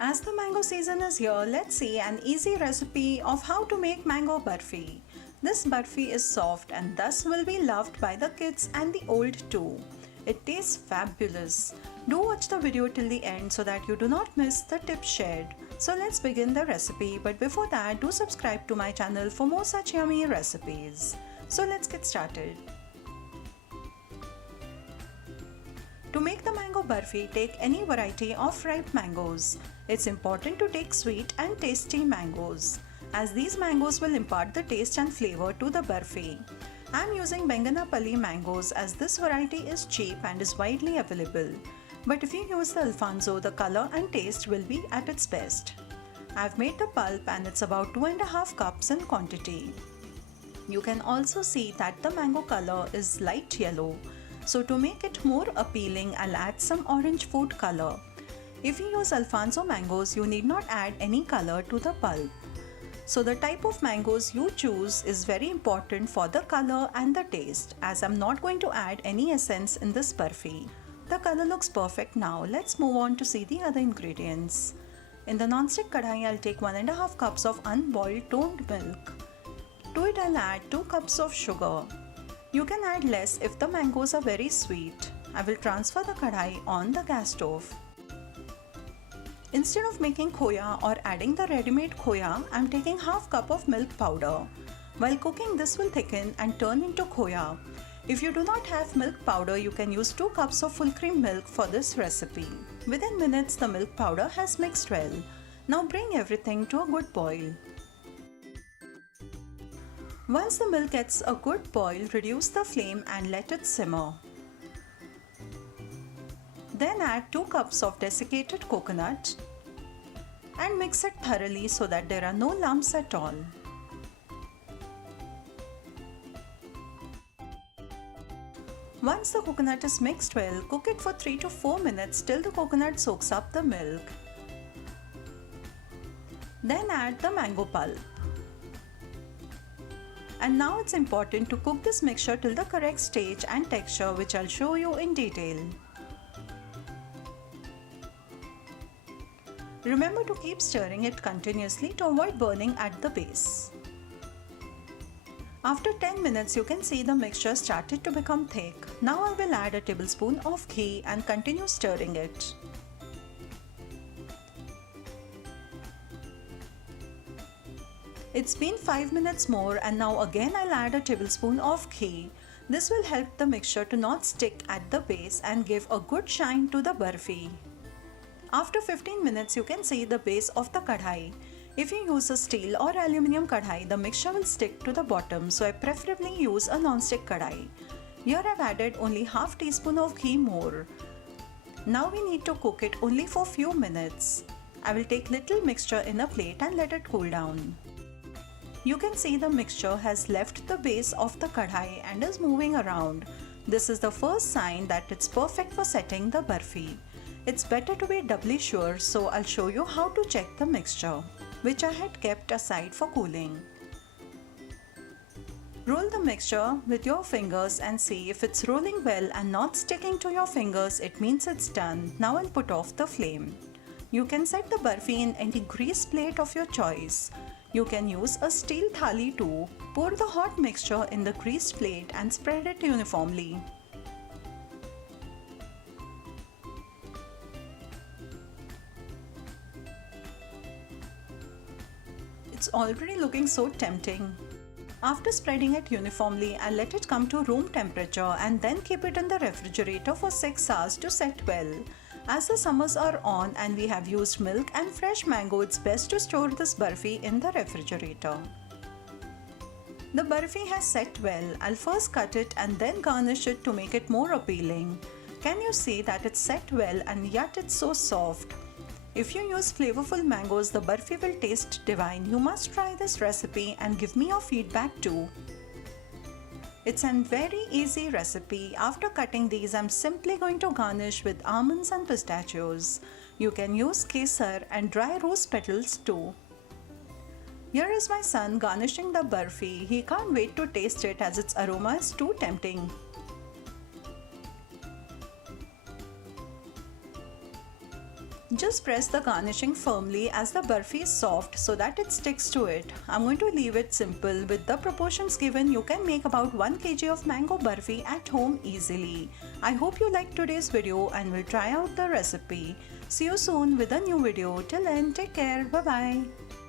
As the mango season is here, let's see an easy recipe of how to make mango burfi. This burfi is soft and thus will be loved by the kids and the old too. It tastes fabulous. Do watch the video till the end so that you do not miss the tips shared. So let's begin the recipe, but before that do subscribe to my channel for more such yummy recipes. So let's get started. To make the mango burfi, take any variety of ripe mangoes. It's important to take sweet and tasty mangoes, as these mangoes will impart the taste and flavor to the burfi. I'm using Benganapalli mangoes as this variety is cheap and is widely available. But if you use the Alfonso, the color and taste will be at its best. I've made the pulp and it's about 2.5 cups in quantity. You can also see that the mango color is light yellow. So to make it more appealing, I'll add some orange food color. If you use Alfonso mangoes, you need not add any color to the pulp. So the type of mangoes you choose is very important for the color and the taste, as I'm not going to add any essence in this burfi. The color looks perfect now. Let's move on to see the other ingredients. In the non-stick kadai, I'll take 1.5 cups of unboiled toned milk. To it, I'll add 2 cups of sugar. You can add less if the mangoes are very sweet. I will transfer the kadai on the gas stove. Instead of making khoya or adding the ready-made khoya, I am taking half cup of milk powder. While cooking, this will thicken and turn into khoya. If you do not have milk powder, you can use 2 cups of full cream milk for this recipe. Within minutes, the milk powder has mixed well. Now bring everything to a good boil. Once the milk gets a good boil, reduce the flame and let it simmer. Then add 2 cups of desiccated coconut and mix it thoroughly so that there are no lumps at all. Once the coconut is mixed well, cook it for 3 to 4 minutes till the coconut soaks up the milk. Then add the mango pulp. And now it's important to cook this mixture till the correct stage and texture, which I'll show you in detail. Remember to keep stirring it continuously to avoid burning at the base. After 10 minutes, you can see the mixture started to become thick. Now I will add a tablespoon of ghee and continue stirring it. It's been 5 minutes more and now again I'll add a tablespoon of ghee. This will help the mixture to not stick at the base and give a good shine to the burfi. After 15 minutes, you can see the base of the kadhai. If you use a steel or aluminium kadhai, the mixture will stick to the bottom, so I preferably use a non-stick kadhai. Here I've added only half teaspoon of ghee more. Now we need to cook it only for few minutes. I will take little mixture in a plate and let it cool down. You can see the mixture has left the base of the kadhai and is moving around. This is the first sign that it's perfect for setting the burfi. It's better to be doubly sure, so I'll show you how to check the mixture, which I had kept aside for cooling. Roll the mixture with your fingers and see if it's rolling well and not sticking to your fingers. It means it's done. Now I'll put off the flame. You can set the burfi in any greased plate of your choice. You can use a steel thali too. Pour the hot mixture in the greased plate and spread it uniformly. It's already looking so tempting. After spreading it uniformly, I'll let it come to room temperature and then keep it in the refrigerator for 6 hours to set well. As the summers are on and we have used milk and fresh mango, it's best to store this burfi in the refrigerator. The burfi has set well. I'll first cut it and then garnish it to make it more appealing. Can you see that it's set well and yet it's so soft? If you use flavorful mangoes, the burfi will taste divine. You must try this recipe and give me your feedback too. It's a very easy recipe. After cutting these, I'm simply going to garnish with almonds and pistachios. You can use kesar and dry rose petals too. Here is my son garnishing the burfi. He can't wait to taste it as its aroma is too tempting. Just press the garnishing firmly as the burfi is soft so that it sticks to it. I'm going to leave it simple. With the proportions given, you can make about 1 kg of mango burfi at home easily. I hope you liked today's video and will try out the recipe. See you soon with a new video. Till then, take care. Bye bye.